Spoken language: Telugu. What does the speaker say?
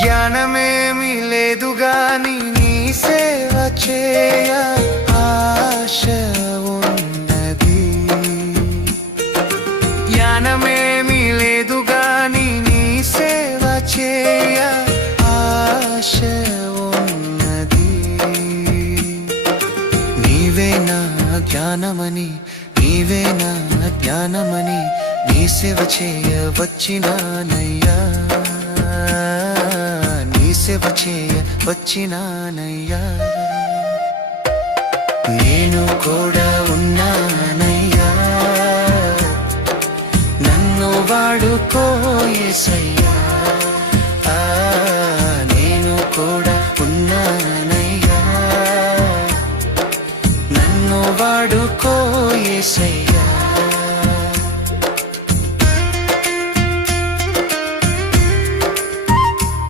జ్ఞానమేమి లేదు గాని నీ సేవ చేయ ఆశ ఉన్నది. జ్ఞానమేమి లేదు గాని నీ సేవ చేయ ఆశ ఉన్నది. నీవే నా జ్ఞానమని, నీవే నా జ్ఞానమని నీ సేవ చేయ వచ్చినానయ్యా, నీ సేవ చేయ వచ్చినానయ్యా. నేను కూడా ఉన్నానయ్యా, నన్ను వాడుకో యేసయ్యా.